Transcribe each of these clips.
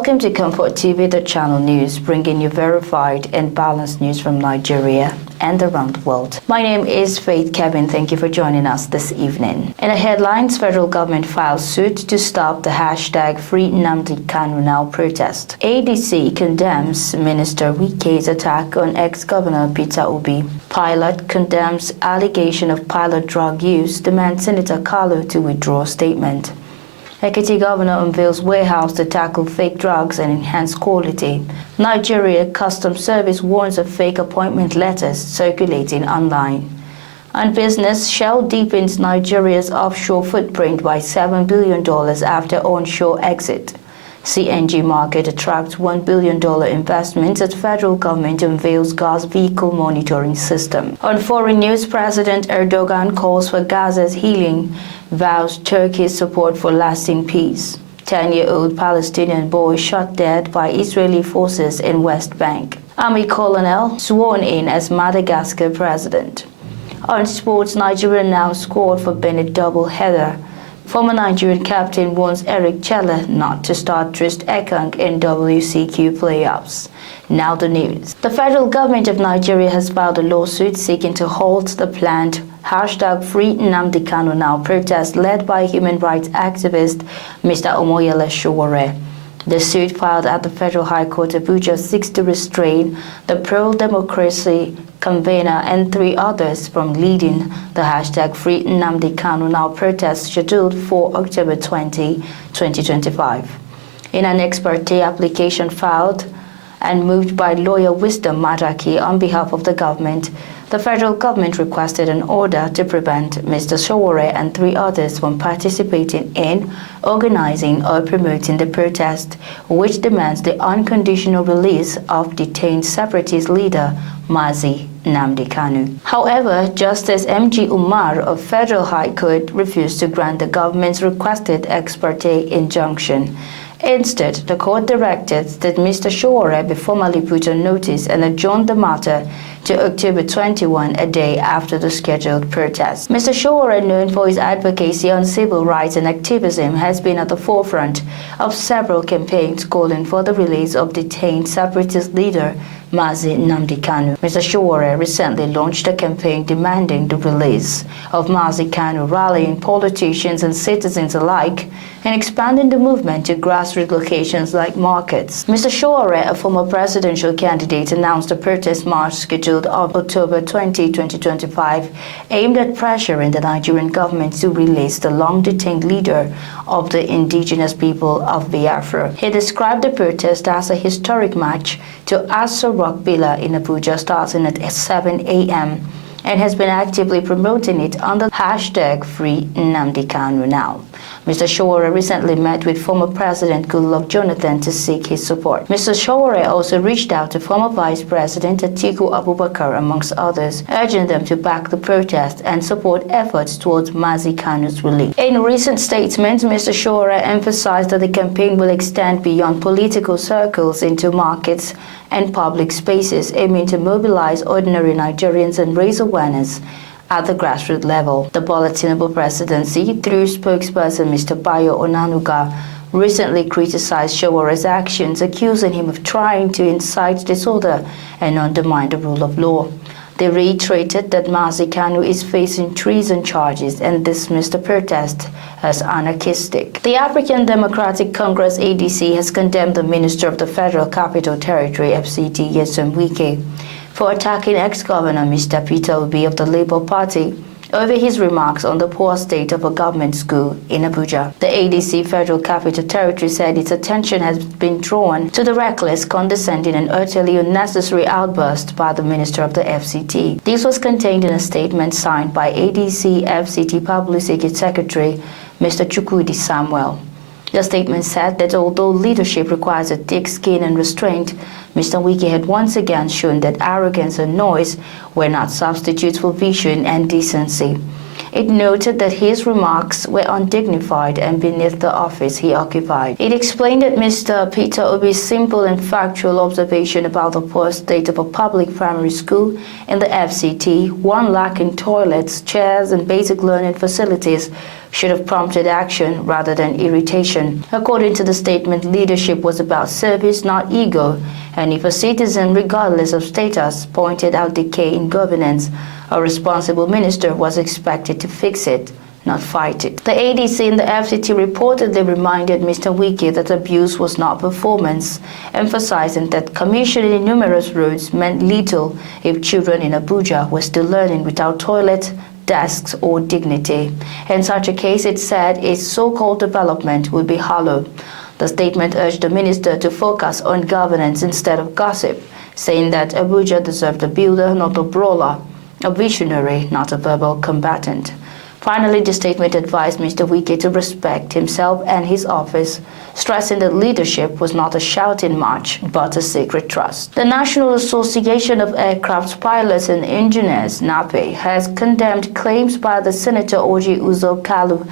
Welcome to ComfortTV.channel news, bringing you verified and balanced news from Nigeria and around the world. My name is Faith Kevin. Thank you for joining us this evening. In the headlines, federal government files suit to stop the #Free Nnamdi Kanu Now protest. ADC condemns Minister Wike's attack on ex-governor Peter Obi. Pilot condemns allegation of pilot drug use, demands Senator Kalu to withdraw statement. Ekiti governor unveils warehouse to tackle fake drugs and enhance quality. Nigeria Customs Service warns of fake appointment letters circulating online. On business, Shell deepens Nigeria's offshore footprint by $7 billion after onshore exit. CNG market attracts $1 billion investment as federal government unveils gas vehicle monitoring system. On foreign news, President Erdogan calls for Gaza's healing, vows Turkey's support for lasting peace. 10-year-old Palestinian boy shot dead by Israeli forces in West Bank. Army colonel sworn in as Madagascar president. On sports, Nigeria now scored for Benin double-header. Former Nigerian captain warns Eric Chelle not to start Trist Ekong in WCQ playoffs. Now the news. The federal government of Nigeria has filed a lawsuit seeking to halt the planned #Free Nnamdi Kanu Now protest led by human rights activist Mr. Omoyele Sowore. The suit filed at the Federal High Court Abuja seeks to restrain the pro-democracy convener and 3 others from leading the #Free Nnamdi Kanu Now protest scheduled for October 20, 2025. In an ex parte application filed and moved by lawyer Wisdom Madaki on behalf of the government, the federal government requested an order to prevent Mr. Sowore and 3 others from participating in, organizing or promoting the protest, which demands the unconditional release of detained separatist leader Mazi Nnamdi Kanu. However, Justice M.G. Umar of Federal High Court refused to grant the government's requested ex parte injunction. Instead, the court directed that Mr. Sowore be formally put on notice and adjourned the matter to October 21, a day after the scheduled protest. Mr. Sowore, known for his advocacy on civil rights and activism, has been at the forefront of several campaigns calling for the release of detained separatist leader Mazi Nnamdi Kanu. Mr. Sowore recently launched a campaign demanding the release of Mazi Kanu, rallying politicians and citizens alike and expanding the movement to grassroots locations like markets. Mr. Sowore, a former presidential candidate, announced a protest march scheduled on October 20, 2025, aimed at pressuring the Nigerian government to release the long-detained leader of the indigenous people of Biafra. He described the protest as a historic march to Aso Rock Villa in Abuja starting at 7 a.m. and has been actively promoting it under #Free Nnamdi Kanu Now. Mr. Sowore recently met with former President Goodluck Jonathan to seek his support. Mr. Sowore also reached out to former Vice President Atiku Abubakar, amongst others, urging them to back the protest and support efforts towards Mazi Kanu's release. In recent statements, Mr. Sowore emphasized that the campaign will extend beyond political circles into markets and public spaces, aiming to mobilize ordinary Nigerians and raise awareness at the grassroots level. The Bola Tinubu presidency, through spokesperson Mr. Bayo Onanuga, recently criticized Showore's actions, accusing him of trying to incite disorder and undermine the rule of law. They reiterated that Mazi Kanu is facing treason charges and dismissed the protest as anarchistic. The African Democratic Congress ADC has condemned the Minister of the Federal Capital Territory FCT Minister Wike for attacking ex-governor Mr. Peter Obi of the Labour Party over his remarks on the poor state of a government school in Abuja. The ADC Federal Capital Territory said its attention has been drawn to the reckless, condescending and utterly unnecessary outburst by the Minister of the FCT. This was contained in a statement signed by ADC FCT Publicity Secretary Mr. Chukwudi Samuel. The statement said that although leadership requires a thick skin and restraint, Mr. Wike had once again shown that arrogance and noise were not substitutes for vision and decency. It noted that his remarks were undignified and beneath the office he occupied. It explained that Mr. Peter Obi's simple and factual observation about the poor state of a public primary school in the FCT, one lacking toilets, chairs, and basic learning facilities, should have prompted action rather than irritation. According to the statement, leadership was about service, not ego, and if a citizen, regardless of status, pointed out decay in governance, a responsible minister was expected to fix it, not fight it. The ADC in the FCT reportedly reminded Mr. Wike that abuse was not performance, emphasizing that commissioning numerous roads meant little if children in Abuja were still learning without toilets, desks, or dignity. In such a case, it said its so-called development would be hollow. The statement urged the minister to focus on governance instead of gossip, saying that Abuja deserved a builder, not a brawler, a visionary, not a verbal combatant. Finally, the statement advised Mr. Wike to respect himself and his office, stressing that leadership was not a shouting match, but a sacred trust. The National Association of Aircraft Pilots and Engineers, NAPE, has condemned claims by the Senator Orji Uzor Kalu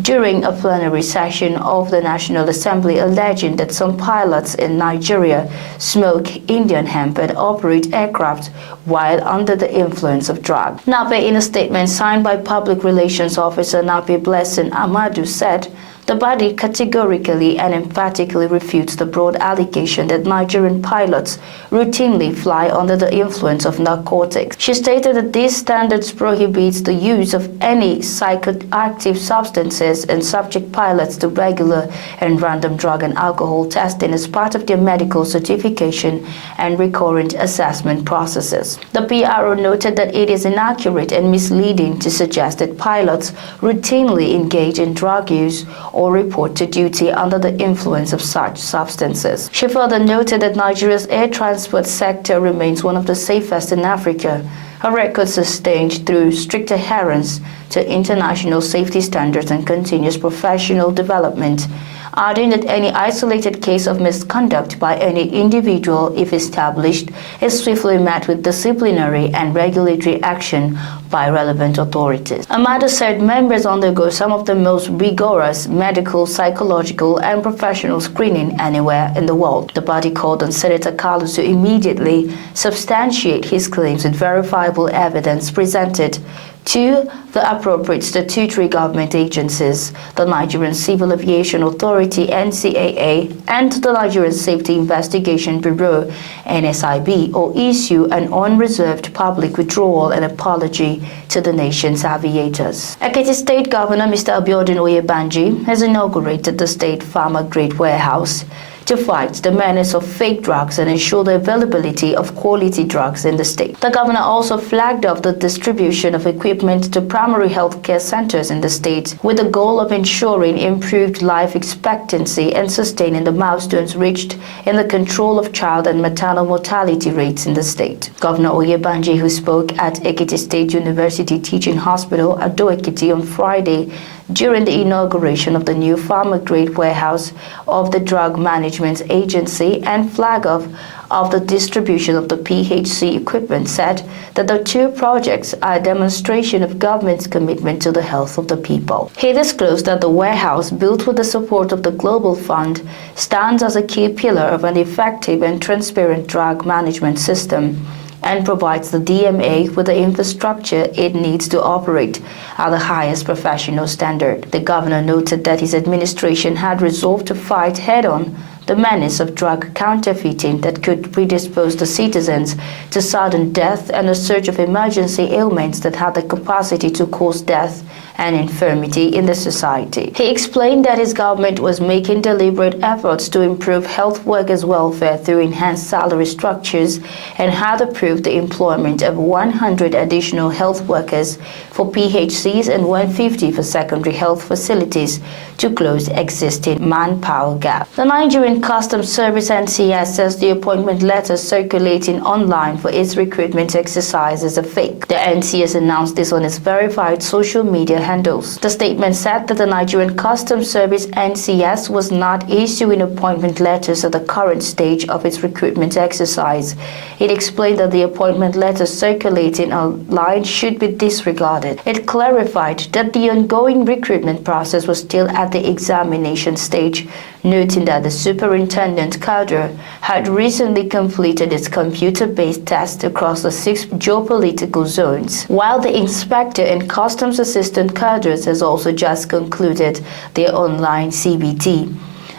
during a plenary session of the National Assembly alleging that some pilots in Nigeria smoke Indian hemp and operate aircraft while under the influence of drug. NAPE, in a statement signed by Public Relations Officer NAPE Blessing Amadu, said the body categorically and emphatically refutes the broad allegation that Nigerian pilots routinely fly under the influence of narcotics. She stated that these standards prohibits the use of any psychoactive substances and subject pilots to regular and random drug and alcohol testing as part of their medical certification and recurrent assessment processes. The PRO noted that it is inaccurate and misleading to suggest that pilots routinely engage in drug use or report to duty under the influence of such substances. She further noted that Nigeria's air transport sector remains one of the safest in Africa, a record sustained through strict adherence to international safety standards and continuous professional development, adding that any isolated case of misconduct by any individual, if established, is swiftly met with disciplinary and regulatory action by relevant authorities. Amada said members undergo some of the most rigorous medical, psychological, and professional screening anywhere in the world. The body called on Senator Carlos to immediately substantiate his claims with verifiable evidence presented to the appropriate statutory government agencies, the Nigerian Civil Aviation Authority (NCAA) and the Nigerian Safety Investigation Bureau (NSIB), or issue an unreserved public withdrawal and apology to the nation's aviators. Ekiti State Governor Mr. Abiodun Oyebanji has inaugurated the State Farmer Grade Warehouse to fight the menace of fake drugs and ensure the availability of quality drugs in the state. The governor also flagged off the distribution of equipment to primary health care centers in the state with the goal of ensuring improved life expectancy and sustaining the milestones reached in the control of child and maternal mortality rates in the state. Governor Oyebanji, who spoke at Ekiti State University Teaching Hospital at Ado-Ekiti on Friday during the inauguration of the new farmer-grade warehouse of the Drug Management Agency and flag-off of the distribution of the PHC equipment, said that the two projects are a demonstration of government's commitment to the health of the people. He disclosed that the warehouse, built with the support of the Global Fund, stands as a key pillar of an effective and transparent drug management system and provides the DMA with the infrastructure it needs to operate at the highest professional standard. The governor noted that his administration had resolved to fight head-on the menace of drug counterfeiting that could predispose the citizens to sudden death and a surge of emergency ailments that had the capacity to cause death and infirmity in the society. He explained that his government was making deliberate efforts to improve health workers' welfare through enhanced salary structures and had approved the employment of 100 additional health workers for PHCs and 150 for secondary health facilities to close existing manpower gap. The Nigerian Nigerian Customs Service (NCS) says the appointment letter circulating online for its recruitment exercise is a fake. The NCS announced this on its verified social media handles. The statement said that the Nigerian Customs Service (NCS) was not issuing appointment letters at the current stage of its recruitment exercise. It explained that the appointment letters circulating online should be disregarded. It clarified that the ongoing recruitment process was still at the examination stage, noting that the superintendent cadre had recently completed its computer-based test across the 6 geopolitical zones, while the inspector and customs assistant cadres has also just concluded their online CBT.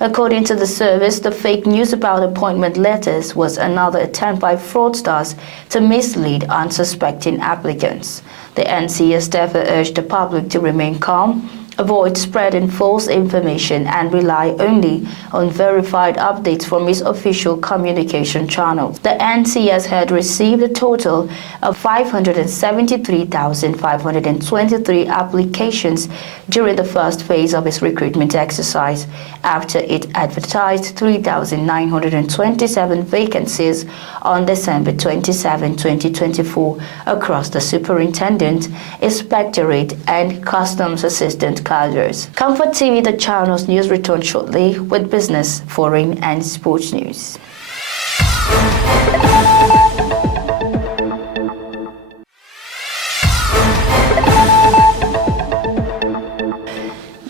According to the service, the fake news about appointment letters was another attempt by fraudsters to mislead unsuspecting applicants. The NCS therefore urged the public to remain calm, avoid spreading false information, and rely only on verified updates from its official communication channels. The NCS had received a total of 573,523 applications during the first phase of its recruitment exercise, after it advertised 3,927 vacancies on December 27, 2024 across the superintendent, inspectorate, and customs assistant cadres. ComfortTV.channel's news returns shortly with business, foreign, and sports news.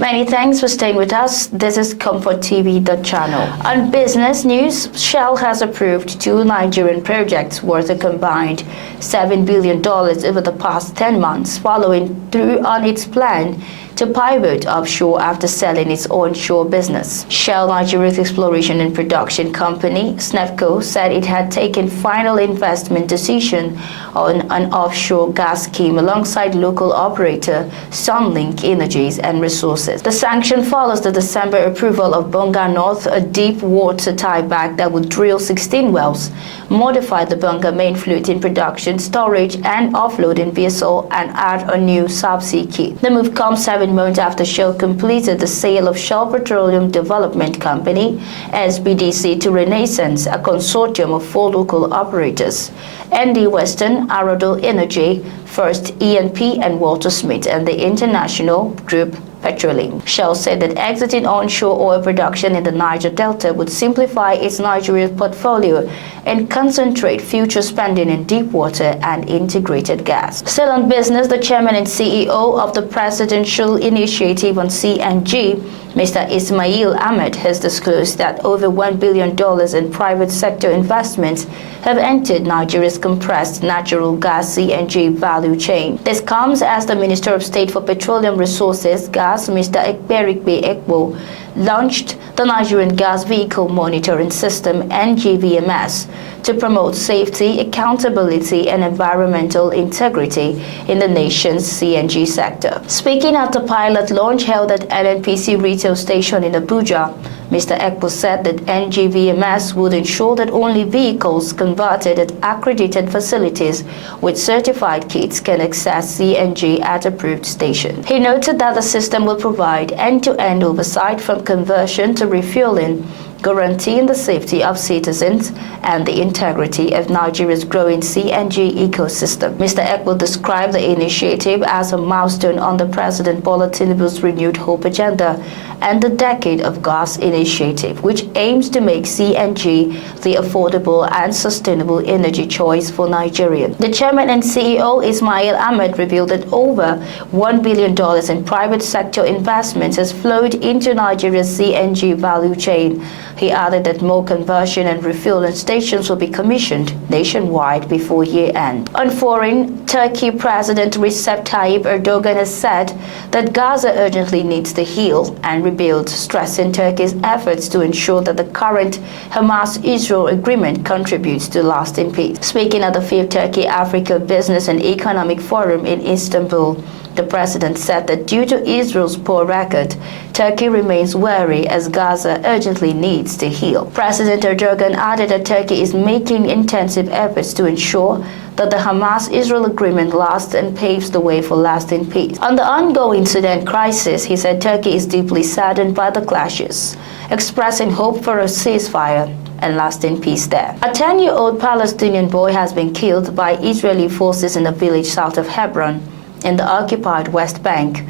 Many thanks for staying with us. This is ComfortTV.channel. On business news, Shell has approved 2 Nigerian projects worth a combined $7 billion over the past 10 months, following through on its plan to pivot offshore after selling its onshore business. Shell Nigeria's exploration and production company, SNEPCO, said it had taken final investment decision on an offshore gas scheme alongside local operator Sunlink Energies and Resources. The sanction follows the December approval of Bonga North, a deep water tieback that would drill 16 wells, modify the Bonga main fluid in production, storage, and offloading vessel, and add a new subsea key. The move comes 7 months after Shell completed the sale of Shell Petroleum Development Company (SPDC) to Renaissance, a consortium of 4 local operators: ND Western, Aradol Energy, First E&P, and Walter Smith, and the international group Petroleum. Shell said that exiting onshore oil production in the Niger Delta would simplify its Nigerian portfolio and concentrate future spending in deep water and integrated gas. Still on business, the chairman and CEO of the Presidential Initiative on CNG, Mr. Ismail Ahmed, has disclosed that over $1 billion in private sector investments have entered Nigeria's compressed natural gas CNG value chain. This comes as the Minister of State for Petroleum Resources, Gas, Mr. Ekperikbe Ekpo, launched the Nigerian Gas Vehicle Monitoring System (NGVMS) to promote safety, accountability, and environmental integrity in the nation's CNG sector. Speaking at the pilot launch held at NNPC retail station in Abuja, Mr. Ekpo said that NGVMS would ensure that only vehicles converted at accredited facilities with certified kits can access CNG at approved stations. He noted that the system will provide end-to-end oversight from conversion to refueling, guaranteeing the safety of citizens and the integrity of Nigeria's growing CNG ecosystem. Mr. Ekpo described the initiative as a milestone on the President Bola Tinubu's renewed hope agenda and the Decade of Gas initiative, which aims to make CNG the affordable and sustainable energy choice for Nigerians. The chairman and CEO, Ismail Ahmed, revealed that over $1 billion in private sector investments has flowed into Nigeria's CNG value chain. He added that more conversion and refueling stations will be commissioned nationwide before year-end. On foreign, Turkey President Recep Tayyip Erdogan has said that Gaza urgently needs to heal and rebuild, stressing Turkey's efforts to ensure that the current Hamas-Israel agreement contributes to lasting peace. Speaking at the 5th Turkey-Africa Business and Economic Forum in Istanbul, the president said that due to Israel's poor record, Turkey remains wary as Gaza urgently needs to heal. President Erdogan added that Turkey is making intensive efforts to ensure that the Hamas-Israel agreement lasts and paves the way for lasting peace. On the ongoing Sudan crisis, he said Turkey is deeply saddened by the clashes, expressing hope for a ceasefire and lasting peace there. A 10-year-old Palestinian boy has been killed by Israeli forces in a village south of Hebron in the occupied West Bank.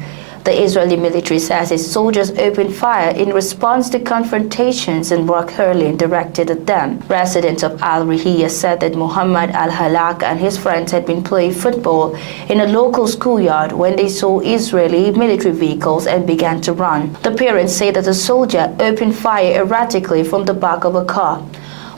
The Israeli military says its soldiers opened fire in response to confrontations and rock hurling directed at them. Residents of Al-Rihiyah said that Muhammad al-Halak and his friends had been playing football in a local schoolyard when they saw Israeli military vehicles and began to run. The parents say that a soldier opened fire erratically from the back of a car.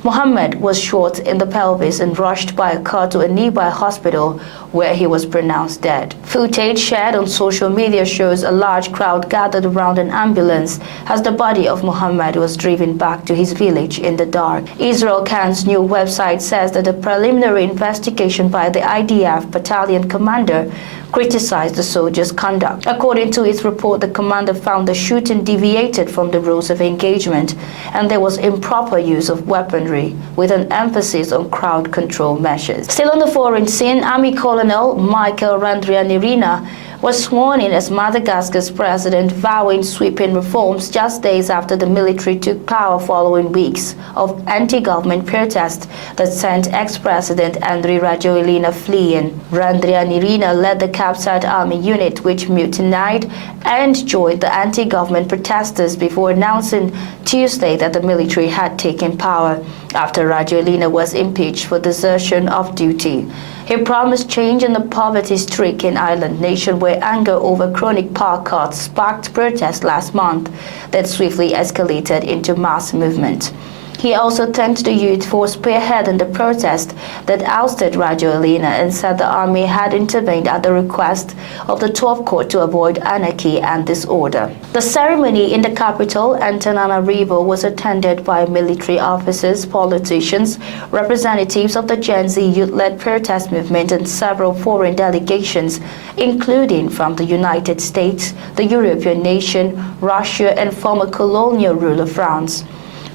Muhammad was shot in the pelvis and rushed by a car to a nearby hospital where he was pronounced dead. Footage shared on social media shows a large crowd gathered around an ambulance as the body of Muhammad was driven back to his village in the dark. Israel Khan's new website says that a preliminary investigation by the IDF battalion commander criticized the soldiers' conduct. According to its report, the commander found the shooting deviated from the rules of engagement and there was improper use of weaponry, with an emphasis on crowd control measures. Still on the foreign scene, Army Colonel Michael Randrianirina was sworn in as Madagascar's president, vowing sweeping reforms just days after the military took power following weeks of anti-government protests that sent ex-president Andry Rajoelina fleeing. Randrianirina led the captured army unit, which mutinied and joined the anti-government protesters before announcing Tuesday that the military had taken power after Rajoelina was impeached for desertion of duty. He promised change in the poverty-stricken island nation where anger over chronic power cuts sparked protests last month that swiftly escalated into mass movement. He also thanked the youth for spearheading the protest that ousted Rajoelina and said the army had intervened at the request of the 12th court to avoid anarchy and disorder. The ceremony in the capital, Antananarivo, was attended by military officers, politicians, representatives of the Gen Z youth-led protest movement and several foreign delegations, including from the United States, the European nation, Russia, and former colonial ruler France.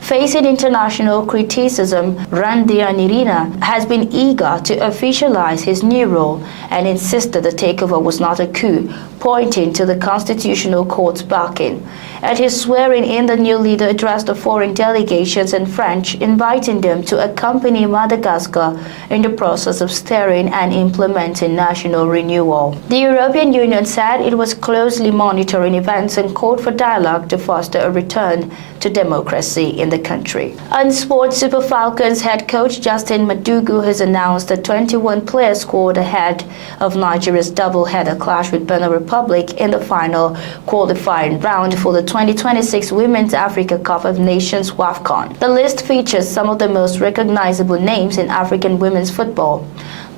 Facing international criticism, Randrianirina has been eager to officialize his new role and insisted the takeover was not a coup, pointing to the Constitutional Court's backing. At his swearing-in, the new leader addressed the foreign delegations in French, inviting them to accompany Madagascar in the process of steering and implementing national renewal. The European Union said it was closely monitoring events and called for dialogue to foster a return to democracy in the country. On sports, Super Falcons head coach Justin Madugu has announced a 21-player squad ahead of Nigeria's double-header clash with Benin Republic in the final qualifying round for the 2026 Women's Africa Cup of Nations WAFCON. The list features some of the most recognizable names in African women's football.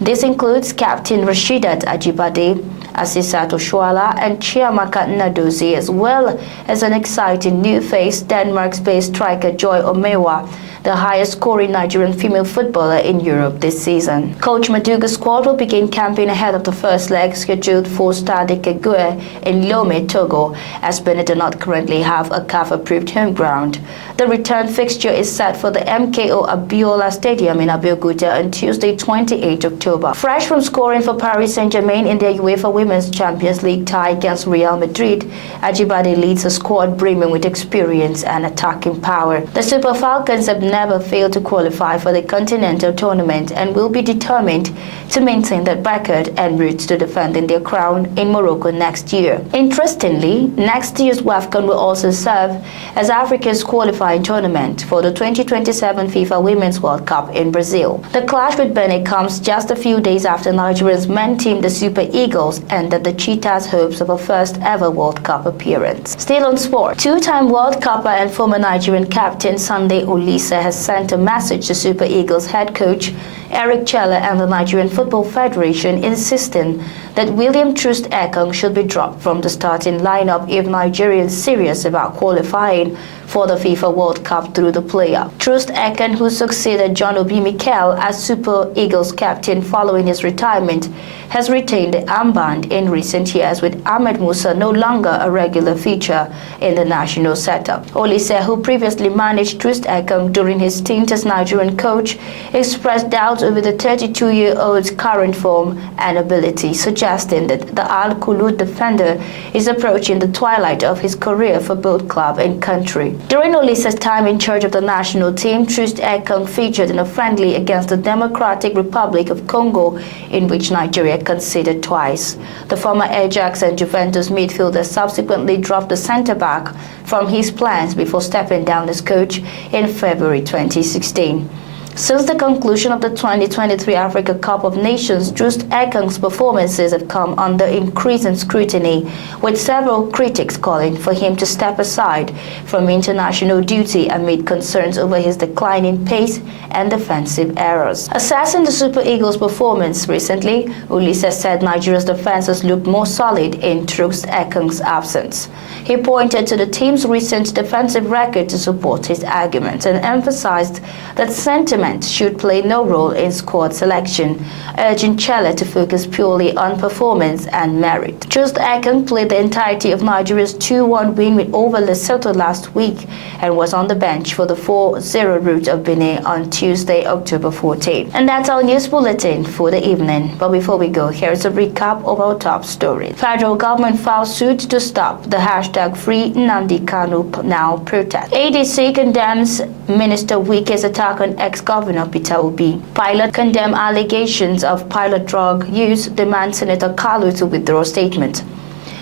This includes Captain Rasheedat Ajibade, Asisat Oshoala, and Chiamaka Nnadozie, as well as an exciting new face, Denmark-based striker Joy Omewa, the highest-scoring Nigerian female footballer in Europe this season. Coach Madugu's squad will begin campaign ahead of the first leg scheduled for Stade Kegue in Lome, Togo, as Benin do not currently have a CAF-approved home ground. The return fixture is set for the MKO Abiola Stadium in Abeokuta on Tuesday, 28 October. Fresh from scoring for Paris Saint-Germain in their UEFA Women's Champions League tie against Real Madrid, Ajibade leads a squad brimming with experience and attacking power. The Super Falcons have never failed to qualify for the continental tournament and will be determined to maintain that record en route to defending their crown in Morocco next year. Interestingly, next year's WAFCON will also serve as Africa's qualifying tournament for the 2027 FIFA Women's World Cup in Brazil. The clash with Benin comes just a few days after Nigeria's men team, the Super Eagles, ended the Cheetahs' hopes of a first-ever World Cup appearance. Still on sport, two-time World Cupper and former Nigerian captain Sunday Olise has sent a message to Super Eagles head coach Eric Chelle and the Nigerian Football Federation, insisting that William Troost Ekong should be dropped from the starting lineup if Nigeria is serious about qualifying for the FIFA World Cup through the playoff. Troost Ekong, who succeeded John Obi Mikel as Super Eagles captain following his retirement, has retained the armband in recent years, with Ahmed Musa no longer a regular feature in the national setup. Olise, who previously managed Troost Ekong during his stint as Nigerian coach, expressed doubt doubt over the 32-year-old's current form and ability, suggesting that the Al Khulud defender is approaching the twilight of his career for both club and country. During Olisa's time in charge of the national team, Troost Ekong featured in a friendly against the Democratic Republic of Congo, in which Nigeria conceded twice. The former Ajax and Juventus midfielder subsequently dropped the centre-back from his plans before stepping down as coach in February 2016. Since the conclusion of the 2023 Africa Cup of Nations, Troost Ekong's performances have come under increasing scrutiny, with several critics calling for him to step aside from international duty amid concerns over his declining pace and defensive errors. Assessing the Super Eagles' performance recently, Olise said Nigeria's defenses looked more solid in Troost Ekong's absence. He pointed to the team's recent defensive record to support his argument and emphasized that sentiment should play no role in squad selection, urging Chelle to focus purely on performance and merit. Troost Ekong played the entirety of Nigeria's 2-1 win with over Lesotho last week and was on the bench for the 4-0 rout of Benin on Tuesday, October 14. And that's our news bulletin for the evening. But before we go, here's a recap of our top stories. Federal government files suit to stop the #Free Nnamdi Kanu Now protest. ADC condemns Minister Wike's attack on ex-governor Peter Obi. Pilot condemn allegations of pilot drug use, demand Senator Kalu to withdraw statement.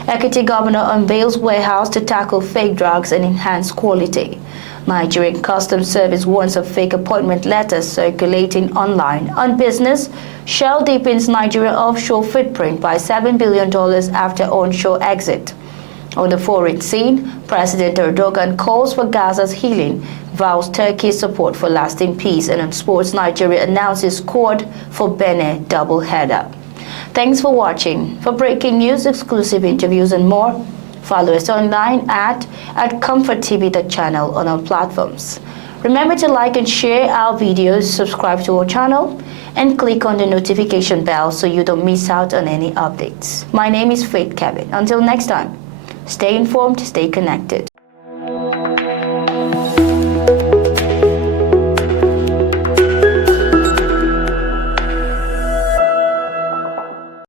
Ekiti governor unveils warehouse to tackle fake drugs and enhance quality. Nigerian Customs Service warns of fake appointment letters circulating online. On business, Shell deepens Nigeria offshore footprint by $7 billion after onshore exit. On the foreign scene, President Erdogan calls for Gaza's healing, vows Turkey's support for lasting peace, and on sports, Nigeria announces squad for Benin doubleheader. Thanks for watching. For breaking news, exclusive interviews, and more, follow us online at ComfortTV.channel on our platforms. Remember to like and share our videos, subscribe to our channel, and click on the notification bell so you don't miss out on any updates. My name is Faith Kevin. Until next time, stay informed, stay connected.